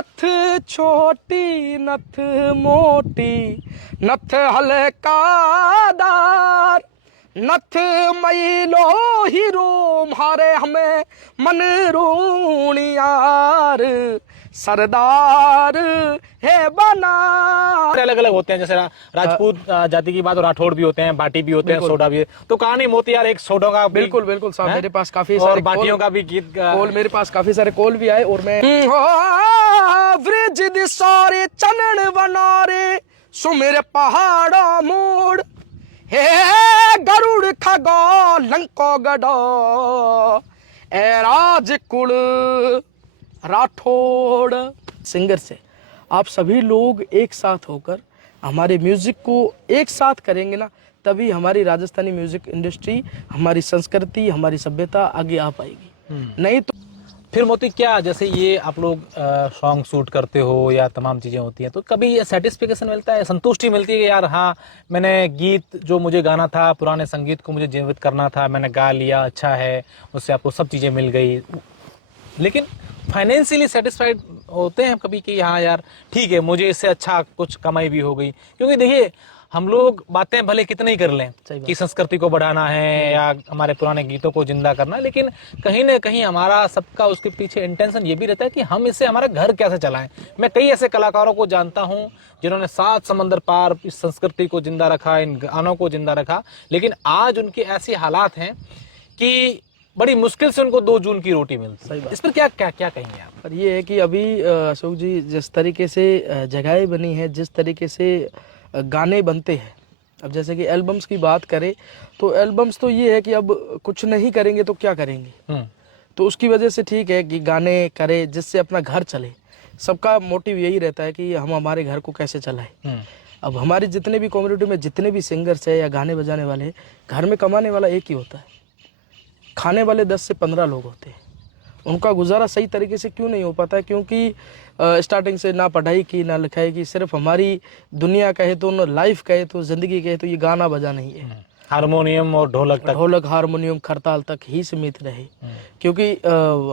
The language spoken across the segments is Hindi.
नथ छोटी नथ मोटी नथ हल्कादार नथ मैलो हीरो मारे हमें मन रूणियार सरदार है बना। अलग अलग होते हैं, जैसे राजपूत जाति की बात और राठौड़ भी होते हैं, भाटी भी होते हैं, सोडा भी है। तो कहानी मोती यार एक सोडो का बिल्कुल बिल्कुल साहब, मेरे पास काफी और सारे बाटियों का भी गीत कॉल, मेरे पास काफी सारे कॉल भी आए। और मैं व्रज दिसारे चनन बनारे सुमेर पहाड़ा मोड़ हे गरुड़ खगो लंको गडो ए राजकुल राठौड़। सिंगर से आप सभी लोग एक साथ होकर हमारे म्यूजिक को एक साथ करेंगे ना, तभी हमारी राजस्थानी म्यूजिक इंडस्ट्री, हमारी संस्कृति, हमारी सभ्यता आगे आ पाएगी। नहीं तो फिर मोती क्या, जैसे ये आप लोग सॉन्ग शूट करते हो या तमाम चीजें होती हैं, तो कभी ये सेटिस्फिकेशन मिलता है, संतुष्टि मिलती है कि यार हाँ मैंने गीत जो मुझे गाना था, पुराने संगीत को मुझे जीवित करना था, मैंने गा लिया, अच्छा है, उससे आपको सब चीजें मिल गई। लेकिन फाइनेंशियली सेटिस्फाइड होते हैं कभी कि हाँ यार ठीक है, मुझे इससे अच्छा कुछ कमाई भी हो गई? क्योंकि देखिए हम लोग बातें भले कितने ही कर लें कि संस्कृति को बढ़ाना है या हमारे पुराने गीतों को जिंदा करना है, लेकिन कहीं ना कहीं हमारा सबका उसके पीछे इंटेंशन ये भी रहता है कि हम इससे हमारा घर कैसे चलाएं। मैं कई ऐसे कलाकारों को जानता हूं जिन्होंने 7 समंदर पार इस संस्कृति को जिंदा रखा, इन गानों को जिंदा रखा, लेकिन आज उनके ऐसे हालात हैं कि बड़ी मुश्किल से उनको 2 जून की रोटी मिलती है। इस पर क्या क्या क्या कहेंगे आप? पर ये है कि अभी अशोक जी, जिस तरीके से जगहें बनी है, जिस तरीके से गाने बनते हैं, अब जैसे कि एल्बम्स की बात करें तो एल्बम्स तो ये है कि अब कुछ नहीं करेंगे तो क्या करेंगे, तो उसकी वजह से ठीक है कि गाने करें जिससे अपना घर चले। सबका मोटिव यही रहता है कि हम हमारे घर को कैसे चलाएं। अब हमारे जितने भी कम्युनिटी में जितने भी सिंगर्स है या गाने बजाने वाले हैं, घर में कमाने वाला एक ही होता है, खाने वाले 10 से 15 लोग होते हैं। उनका गुजारा सही तरीके से क्यों नहीं हो पाता है? क्योंकि स्टार्टिंग से ना पढ़ाई की ना लिखाई की, सिर्फ हमारी दुनिया कहे तो, ना लाइफ कहे तो, जिंदगी कहे तो ये गाना बजा नहीं है, हारमोनियम और ढोलक हारमोनियम खरताल तक ही सीमित रहे। क्योंकि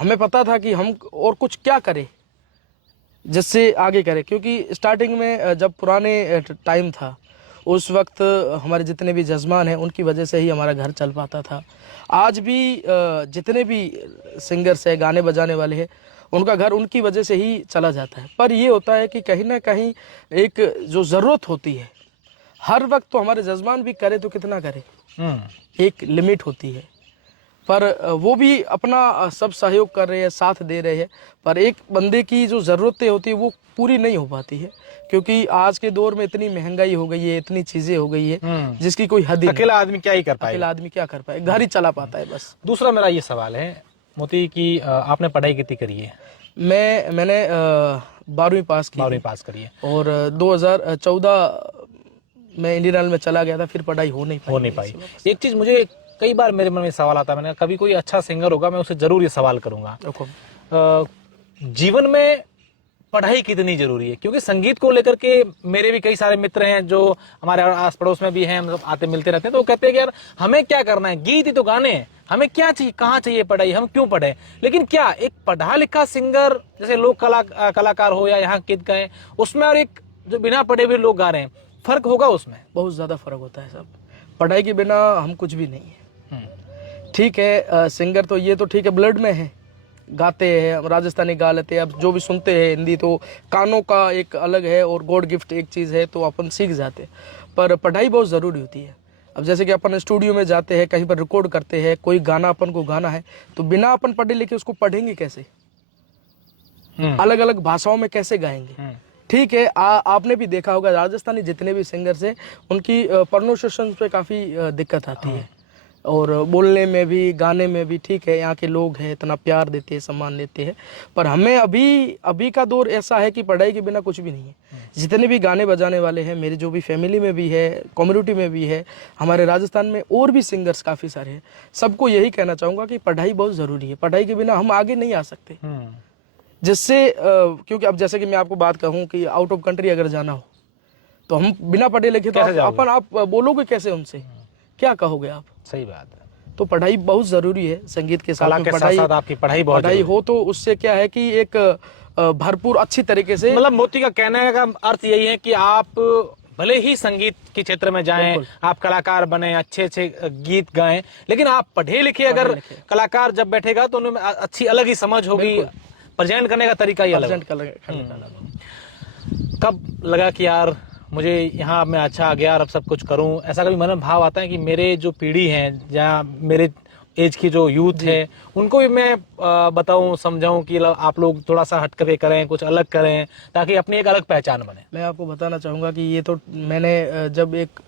हमें पता था कि हम और कुछ क्या करें जिससे आगे करें। क्योंकि स्टार्टिंग में जब पुराने टाइम था, उस वक्त हमारे जितने भी जजमान हैं उनकी वजह से ही हमारा घर चल पाता था। आज भी जितने भी सिंगर्स हैं, गाने बजाने वाले हैं, उनका घर उनकी वजह से ही चला जाता है। पर ये होता है कि कहीं ना कहीं एक जो ज़रूरत होती है, हर वक्त तो हमारे जजमान भी करे तो कितना करे, एक लिमिट होती है। पर वो भी अपना सब सहयोग कर रहे हैं, साथ दे रहे हैं, पर एक बंदे की जो ज़रूरतें होती है वो पूरी नहीं हो पाती है। क्योंकि आज के दौर में इतनी महंगाई हो गई है, इतनी चीज़ें हो गई है जिसकी कोई हद नहीं। अकेला आदमी क्या ही कर पाए, अकेला आदमी क्या कर पाए, घर ही चला पाता है बस। दूसरा मेरा ये सवाल है मोती कि आपने पढ़ाई कितनी करी है? मैंने 12वीं पास की। 12वीं पास करी है। और 2014 में इंडियन आर्मी में चला गया था, फिर पढ़ाई हो नहीं पाई। एक चीज मुझे कई बार मेरे मन में सवाल आता है, मैंने कभी कोई अच्छा सिंगर होगा मैं उसे जरूर ये सवाल करूंगा, जीवन में पढ़ाई कितनी जरूरी है? क्योंकि संगीत को लेकर के मेरे भी कई सारे मित्र हैं जो हमारे आस पड़ोस में भी हैं, मतलब आते मिलते रहते हैं, तो वो कहते हैं कि यार हमें क्या करना है, गीत ही तो गाने हैं, हमें क्या चाहिए, कहाँ चाहिए पढ़ाई, हम क्यों पढ़े? लेकिन क्या एक पढ़ा लिखा सिंगर, जैसे लोग कलाकार हो या यहाँ गीत गाए, उसमें और एक जो बिना पढ़े हुए लोग गा रहे हैं, फर्क होगा उसमें? बहुत ज्यादा फर्क होता है साहब। पढ़ाई के बिना हम कुछ भी नहीं है। ठीक है, सिंगर तो ये तो ठीक है, ब्लड में है, गाते हैं, राजस्थानी गा लेते हैं। अब जो भी सुनते हैं हिंदी, तो कानों का एक अलग है और गॉड गिफ्ट एक चीज़ है, तो अपन सीख जाते हैं। पर पढ़ाई बहुत ज़रूरी होती है। अब जैसे कि अपन स्टूडियो में जाते हैं, कहीं पर रिकॉर्ड करते हैं, कोई गाना अपन को गाना है, तो बिना अपन पढ़े लिखे उसको पढ़ेंगे कैसे? अलग अलग भाषाओं में कैसे गाएंगे? ठीक है, आपने भी देखा होगा राजस्थानी जितने भी सिंगर्स हैं उनकी प्रोनाउंसिएशन पे काफ़ी दिक्कत आती है, और बोलने में भी, गाने में भी। ठीक है, यहाँ के लोग हैं, इतना प्यार देते हैं, सम्मान देते हैं। पर हमें अभी का दौर ऐसा है कि पढ़ाई के बिना कुछ भी नहीं है। जितने भी गाने बजाने वाले हैं, मेरे जो भी फैमिली में भी है, कम्युनिटी में भी है, हमारे राजस्थान में और भी सिंगर्स काफ़ी सारे हैं, सबको यही कहना चाहूँगा कि पढ़ाई बहुत ज़रूरी है। पढ़ाई के बिना हम आगे नहीं आ सकते। जिससे क्योंकि अब जैसे कि मैं आपको बात कहूँ कि आउट ऑफ कंट्री अगर जाना हो, तो हम बिना पढ़े लिखे तो आप बोलोगे कैसे उनसे, क्या कहोगे आप? सही बात है। तो पढ़ाई बहुत जरूरी है। संगीत के साथ साथ आपकी पढ़ाई पढ़ाई हो तो उससे क्या है कि एक भरपूर अच्छी तरीके से। मतलब मोती का कहने का अर्थ यही है कि आप भले ही संगीत के क्षेत्र में जाएं, आप कलाकार बने, अच्छे अच्छे गीत गाएं, लेकिन आप पढ़े लिखे अगर कलाकार जब बैठेगा तो उनमें अच्छी अलग ही समझ होगी, प्रेजेंट करने का तरीका ही अलग है। कब लगा कि यार मुझे यहाँ मैं अच्छा आ गया और अब सब कुछ करूं, ऐसा कभी मन में भाव आता है कि मेरे जो पीढ़ी है, जहाँ मेरे एज की जो यूथ है, उनको भी मैं बताऊं, समझाऊं कि आप लोग थोड़ा सा हट करके करें, कुछ अलग करें, ताकि अपनी एक अलग पहचान बने? मैं आपको बताना चाहूँगा कि ये तो मैंने जब एक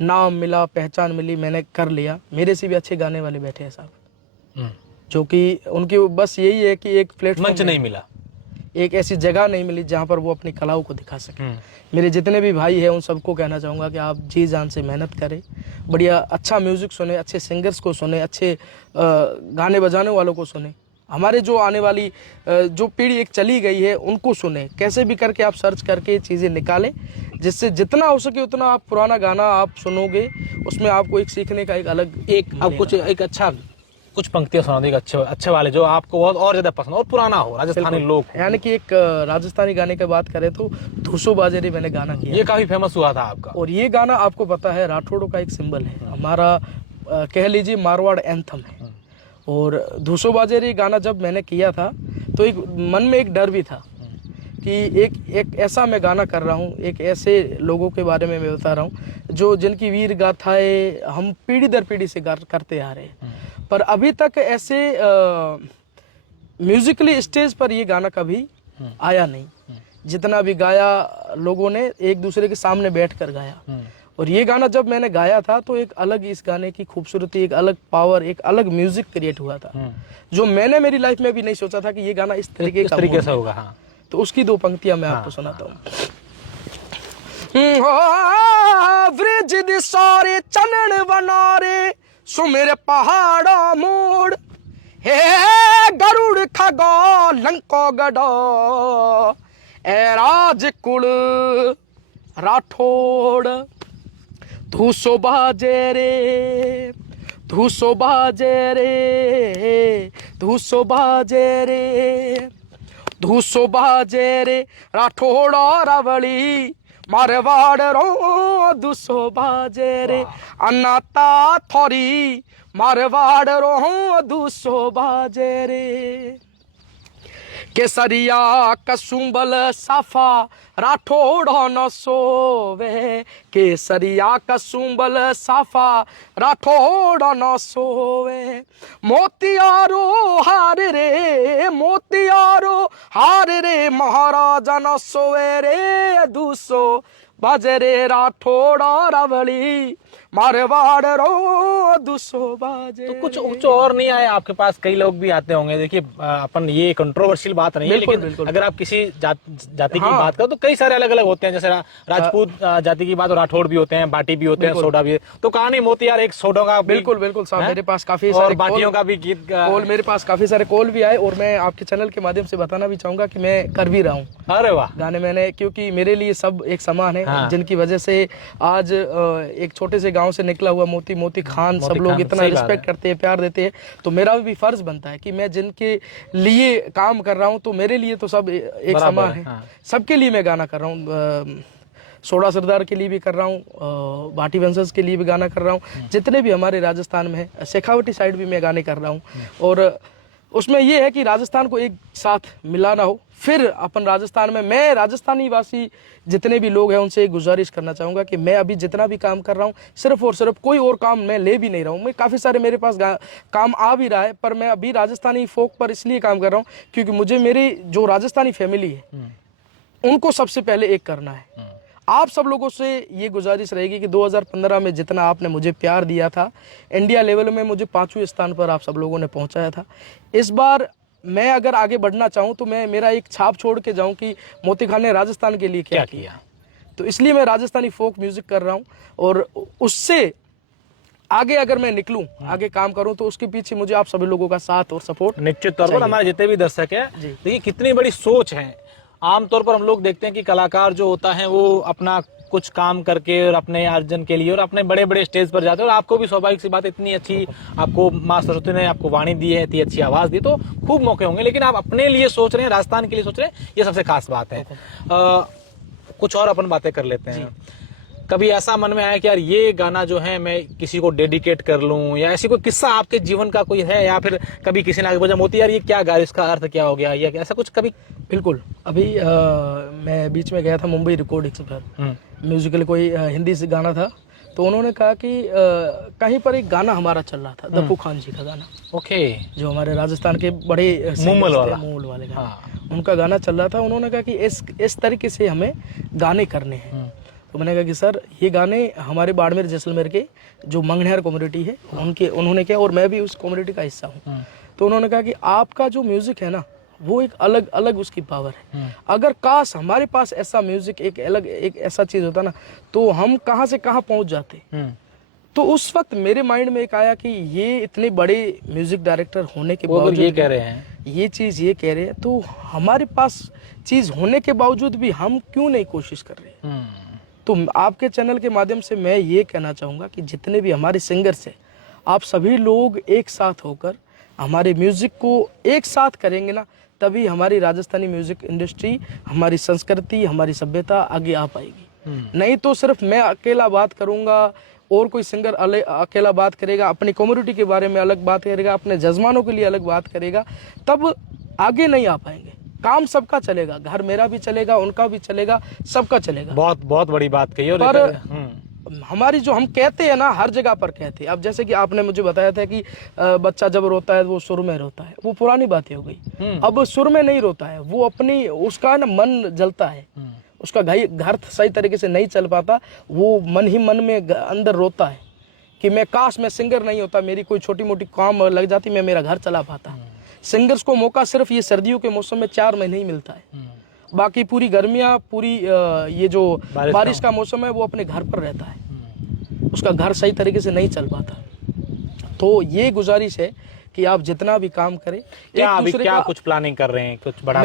नाम मिला, पहचान मिली, मैंने कर लिया। मेरे से भी अच्छे गाने वाले बैठे हैं साहब, जो कि उनकी बस यही है कि एक प्लेटफॉर्म मंच नहीं मिला, एक ऐसी जगह नहीं मिली जहाँ पर वो अपनी कलाओं को दिखा सके। मेरे जितने भी भाई हैं उन सबको कहना चाहूँगा कि आप जी जान से मेहनत करें, बढ़िया अच्छा म्यूज़िक सुने, अच्छे सिंगर्स को सुने, अच्छे गाने बजाने वालों को सुने। हमारे जो आने वाली जो पीढ़ी एक चली गई है उनको सुने, कैसे भी करके आप सर्च करके चीज़ें निकालें, जिससे जितना हो सके उतना आप पुराना गाना आप सुनोगे, उसमें आपको एक सीखने का एक अलग अब कुछ एक अच्छा कुछ पंक्तियां सुना देगा अच्छे वाले जो आपको और ज्यादा पसंद और पुराना हो, राजस्थानी लोग। यानी कि एक राजस्थानी गाने की बात करें तो धूसो बाजेरी मैंने गाना किया, ये काफी फेमस हुआ था आपका। और ये गाना आपको पता है राठौड़ों का एक सिंबल है, हमारा कह लीजिए मारवाड़ एंथम है। और धूसो बाजेरी गाना जब मैंने किया था तो एक मन में एक डर भी था कि एक ऐसा मैं गाना कर रहा हूँ, एक ऐसे लोगों के बारे में मैं बता रहा हूँ जो जिनकी वीर गाथाएं हम पीढ़ी दर पीढ़ी से करते आ रहे हैं, पर अभी तक ऐसे म्यूजिकली स्टेज पर ये गाना कभी आया नहीं। जितना भी गाया लोगों ने एक दूसरे के सामने बैठकर गाया, और ये गाना जब मैंने गाया था तो एक अलग इस गाने की खूबसूरती, एक अलग पावर, एक अलग म्यूजिक क्रिएट हुआ था, जो मैंने मेरी लाइफ में भी नहीं सोचा था कि ये गाना इस तरीके से होगा। हाँ। तो उसकी दो पंक्तियां मैं आपको सुनाता हूँ। ब्रिज दी सारे चनन बनारे सुमेर पहाड़ा मोड़, हे गरुड़ खगो लंको गडो, ए राज कुल राठौड़, धूसो बाजे रे, धूसो बाजे रे, धूसो बाजे रे, धूसो बाजे रे, राठौड़ रावली मारवाड़ रो, धूसो बाजे रे, अन्नाता थोरी मारवाड़ रो, धूसो बाजे रे, केसरिया कसुंबल साफा राठौड़ न सोवे, केसरिया कसुंबल साफा राठौड़ न सोवे, मोतियारो हार रे, मोतियारो हार रे, महाराजा न सोवे रे, दूसो बाजरे राठौड़ रावली मारवाड़ रो, दूसो बाजे। तो कुछ और नहीं आए आपके पास? कई लोग भी आते होंगे, देखिए अपन ये कंट्रोवर्शियल बात नहीं है, लेकिन अगर आप किसी जाति की बात करो तो कई सारे अलग अलग होते हैं, जैसे राजपूत जाति की बात, राठौड़ भी होते हैं, बाटी भी होते हैं, सोडा भी है। तो कहानी मोती यार एक सोडों का बिल्कुल साहब, मेरे पास काफी सारे बाटियों का भी गीत कॉल, मेरे पास काफी सारे कॉल भी आए, और मैं आपके चैनल के माध्यम से बताना भी चाहूंगा कि मैं कर भी रहा हूँ। अरे वाह, गाने मैंने, क्योंकि मेरे लिए सब एक समान है, जिनकी वजह से आज एक छोटे से गांव से निकला हुआ मोती खान सब लोग इतना रिस्पेक्ट करते हैं, प्यार देते हैं, तो मेरा भी फर्ज बनता है कि मैं जिनके लिए काम कर रहा हूं तो मेरे लिए तो सब एक समान है। सबके लिए मैं गाना कर रहा हूँ, सोडा सरदार के लिए भी कर रहा हूँ, भाटी वंशज के लिए भी गाना कर रहा हूँ, जितने भी हमारे राजस्थान में है, शेखावटी साइड भी मैं गाने कर रहा हूँ। और उसमें ये है कि राजस्थान को एक साथ मिलाना हो, फिर अपन राजस्थान में, मैं राजस्थानी वासी जितने भी लोग हैं उनसे एक गुजारिश करना चाहूँगा कि मैं अभी जितना भी काम कर रहा हूँ सिर्फ और सिर्फ कोई और काम मैं ले भी नहीं रहा हूँ, मैं काफ़ी सारे मेरे पास काम आ भी रहा है, पर मैं अभी राजस्थानी फोक पर इसलिए काम कर रहा हूँ क्योंकि मुझे मेरी जो राजस्थानी फैमिली है उनको सबसे पहले एक करना है। आप सब लोगों से ये गुजारिश रहेगी कि 2015 में जितना आपने मुझे प्यार दिया था, इंडिया लेवल में मुझे 5वें स्थान पर आप सब लोगों ने पहुंचाया था, इस बार मैं अगर आगे बढ़ना चाहूं तो मैं मेरा एक छाप छोड़ के जाऊं कि मोती खान ने राजस्थान के लिए क्या किया। तो इसलिए मैं राजस्थानी फोक म्यूजिक कर रहा हूं, और उससे आगे अगर मैं निकलूं, आगे काम करूं, तो उसके पीछे मुझे आप सभी लोगों का साथ और सपोर्ट निश्चित तौर पर। हमारे जितने भी दर्शक है, देखिए कितनी बड़ी सोच है। आमतौर पर हम लोग देखते हैं कि कलाकार जो होता है वो अपना कुछ काम करके और अपने अर्जन के लिए और अपने बड़े बड़े स्टेज पर जाते हो, और आपको भी स्वाभाविक सी बात, इतनी अच्छी आपको माँ सरस्वती ने आपको वाणी दी है, इतनी अच्छी आवाज दी, तो खूब मौके होंगे, लेकिन आप अपने लिए सोच रहे हैं, राजस्थान के लिए सोच रहे हैं, ये सबसे खास बात है। कुछ और अपन बातें कर लेते हैं। कभी ऐसा मन में आया कि यार ये गाना जो है मैं किसी को डेडिकेट कर लूं, या ऐसी कोई किस्सा आपके जीवन का कोई है, या फिर कभी किसी ने आगे बोला मोती यार ये क्या गा, इसका अर्थ क्या हो गया, या ऐसा कुछ कभी? बिल्कुल। अभी मैं बीच में गया था मुंबई रिकॉर्डिंग्स पर, म्यूजिकल कोई हिंदी से गाना था, तो उन्होंने कहा कि कहीं पर एक गाना हमारा चल रहा था, दप्पू खान जी का गाना। ओके। जो हमारे राजस्थान के बड़े मूमल वाले गाना, उनका गाना चल रहा था। उन्होंने कहा कि इस तरीके से हमें गाने करने हैं। तो मैंने कहा कि सर ये गाने हमारे बाड़मेर जैसलमेर के जो मंगनिहार कम्युनिटी है उन्होंने किया, और मैं भी उस कम्युनिटी का हिस्सा हूँ। तो उन्होंने कहा कि आपका जो म्यूजिक है ना, वो एक अलग अलग उसकी पावर है। अगर काश हमारे पास ऐसा म्यूजिक एक ऐसा चीज होता ना, तो हम कहाँ से कहाँ पहुंच जाते। तो उस वक्त मेरे माइंड में एक आया कि ये इतने बड़े म्यूजिक डायरेक्टर होने के बावजूद ये कह रहे हैं, ये चीज ये कह रहे हैं, तो हमारे पास चीज होने के बावजूद भी हम क्यों नहीं कोशिश कर रहे। तो आपके चैनल के माध्यम से मैं ये कहना चाहूँगा कि जितने भी हमारे सिंगर्स हैं, आप सभी लोग एक साथ होकर हमारे म्यूज़िक को एक साथ करेंगे ना, तभी हमारी राजस्थानी म्यूज़िक इंडस्ट्री, हमारी संस्कृति, हमारी सभ्यता आगे आ पाएगी। नहीं तो सिर्फ मैं अकेला बात करूँगा और कोई सिंगर अकेला बात करेगा, अपनी कम्युनिटी के बारे में अलग बात करेगा, अपने जजमानों के लिए अलग बात करेगा, तब आगे नहीं आ पाएंगे। काम सबका चलेगा, घर मेरा भी चलेगा, उनका भी चलेगा, सबका चलेगा। बहुत बहुत बड़ी बात कही। और पर हमारी जो हम कहते हैं ना, हर जगह पर कहते हैं। अब जैसे कि आपने मुझे बताया था कि बच्चा जब रोता है वो सुर में रोता है, वो पुरानी बातें हो गई। अब सुर में नहीं रोता है, वो अपनी उसका ना मन जलता है, उसका घर सही तरीके से नहीं चल पाता, वो मन ही मन में अंदर रोता है कि मैं काश मैं सिंगर नहीं होता, मेरी कोई छोटी मोटी काम लग जाती, मैं मेरा घर चला पाता। सिंगर्स को मौका सिर्फ ये सर्दियों के मौसम में 4 महीने ही मिलता है। बाकी पूरी गर्मियाँ, पूरी ये जो बारिश का मौसम है, वो अपने घर पर रहता है, उसका घर सही तरीके से नहीं चल पाता। तो ये गुजारिश है कि आप जितना भी काम करें, क्या कुछ प्लानिंग कर रहे हैं, कुछ बड़ा?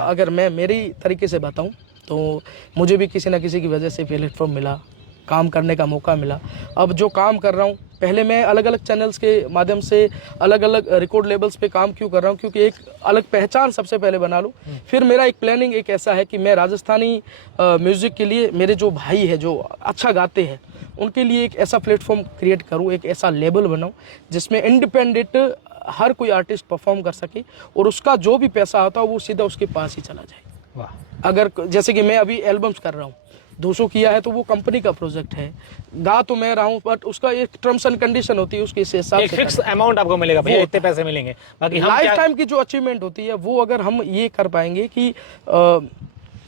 अगर मैं मेरी तरीके से बताऊं तो मुझे भी किसी ना किसी की वजह से प्लेटफॉर्म मिला, काम करने का मौका मिला। अब जो काम कर रहा हूँ, पहले मैं अलग अलग चैनल्स के माध्यम से अलग अलग रिकॉर्ड लेबल्स पे काम क्यों कर रहा हूँ, क्योंकि एक अलग पहचान सबसे पहले बना लूँ। फिर मेरा एक प्लानिंग एक ऐसा है कि मैं राजस्थानी म्यूज़िक के लिए मेरे जो भाई है जो अच्छा गाते हैं, उनके लिए एक ऐसा प्लेटफॉर्म क्रिएट करूँ, एक ऐसा लेबल बनाऊँ जिसमें इंडिपेंडेंट हर कोई आर्टिस्ट परफॉर्म कर सके, और उसका जो भी पैसा आता है वो सीधा उसके पास ही चला जाए। वाह। अगर जैसे कि मैं अभी एल्बम्स कर रहा हूँ, 200 किया है तो वो कंपनी का प्रोजेक्ट है, गा तो मैं रहा हूँ, बट उसका एक टर्म्स एंड कंडीशन होती है, उसके हिसाब से फिक्स अमाउंट आपको मिलेगा, भैया इतने पैसे मिलेंगे। बाकी लाइफ टाइम की जो अचीवमेंट होती है, वो अगर हम ये कर पाएंगे कि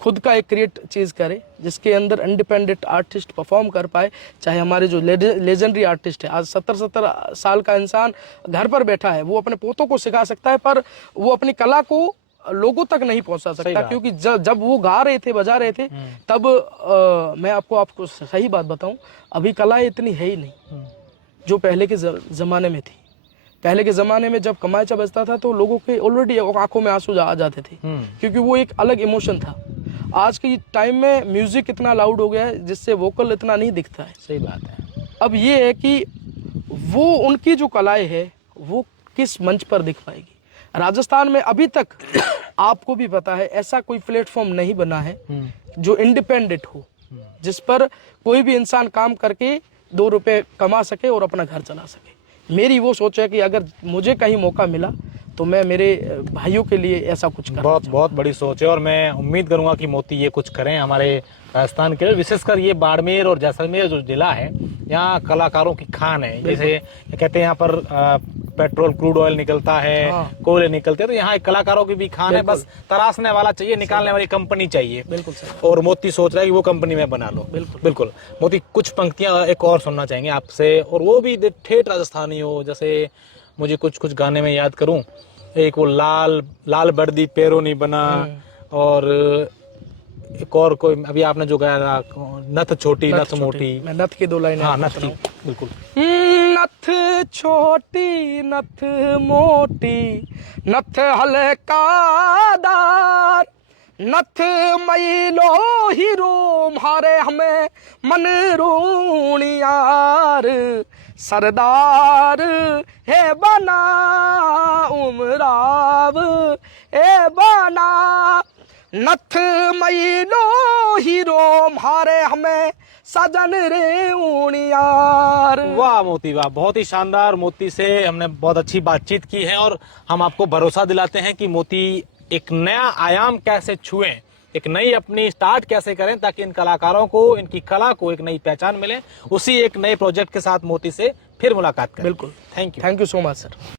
खुद का एक क्रिएट चीज़ करें जिसके अंदर इंडिपेंडेंट आर्टिस्ट परफॉर्म कर पाए, चाहे हमारे जो लेजेंडरी आर्टिस्ट है, आज 70 साल का इंसान घर पर बैठा है, वो अपने पोतों को सिखा सकता है, पर वो अपनी कला को लोगों तक नहीं पहुंचा सकता, क्योंकि जब वो गा रहे थे, बजा रहे थे, तब मैं आपको सही बात बताऊं, अभी कला इतनी है ही नहीं जो पहले के ज़माने में थी। पहले के ज़माने में जब कमाचा बजता था तो लोगों के ऑलरेडी आंखों में आंसू आ जाते थे, क्योंकि वो एक अलग इमोशन था। आज के टाइम में म्यूजिक इतना लाउड हो गया है जिससे वोकल इतना नहीं दिखता है। सही बात है। अब ये है कि वो उनकी जो कलाएं है वो किस मंच पर दिख पाएगी। राजस्थान में अभी तक आपको भी पता है ऐसा कोई प्लेटफॉर्म नहीं बना है जो इंडिपेंडेंट हो, जिस पर कोई भी इंसान काम करके 2 रुपए कमा सके और अपना घर चला सके। मेरी वो सोच है कि अगर मुझे कहीं मौका मिला तो मैं मेरे भाइयों के लिए ऐसा कुछ करूं। बहुत बड़ी सोच है, और मैं उम्मीद करूंगा कि मोती ये कुछ करें हमारे राजस्थान के लिए। विशेषकर ये बाड़मेर और जैसलमेर जो जिला है, यहाँ कलाकारों की खान है। जैसे कहते हैं यहाँ पर पेट्रोल क्रूड ऑयल निकलता है, कोयले निकलते हैं, तो यहाँ कलाकारों की भी खान है। बस तराशने वाला चाहिए, निकालने वाली कंपनी चाहिए। बिल्कुल सही। और मोती सोच रहा है कि वो कंपनी में बना लो। बिल्कुल मोती, कुछ पंक्तियां एक और सुनना चाहेंगे आपसे, और वो भी ठेठ राजस्थानी हो। जैसे मुझे कुछ गाने में याद करूं, एक वो लाल बर्दी पैरों नहीं बना, और एक और कोई अभी आपने जो गाया था, नथ छोटी नथ मोटी। मैं नथ की 2 लाइनें। हाँ, नथ की बिल्कुल। नथ छोटी नथ मोटी, नथ हल्कादार, नथ मैलो हीरो मारे हमें मन रूणियार सरदार है बना उमराव है बना नथ मैलो हीरो मारे हमें सजन रे उणियार। वाह मोती वाह, बहुत ही शानदार। मोती से हमने बहुत अच्छी बातचीत की है और हम आपको भरोसा दिलाते हैं कि मोती एक नया आयाम कैसे छुएं, एक नई अपनी स्टार्ट कैसे करें ताकि इन कलाकारों को, इनकी कला को एक नई पहचान मिले। उसी एक नए प्रोजेक्ट के साथ मोती से फिर मुलाकात करें। बिल्कुल, thank you so much sir.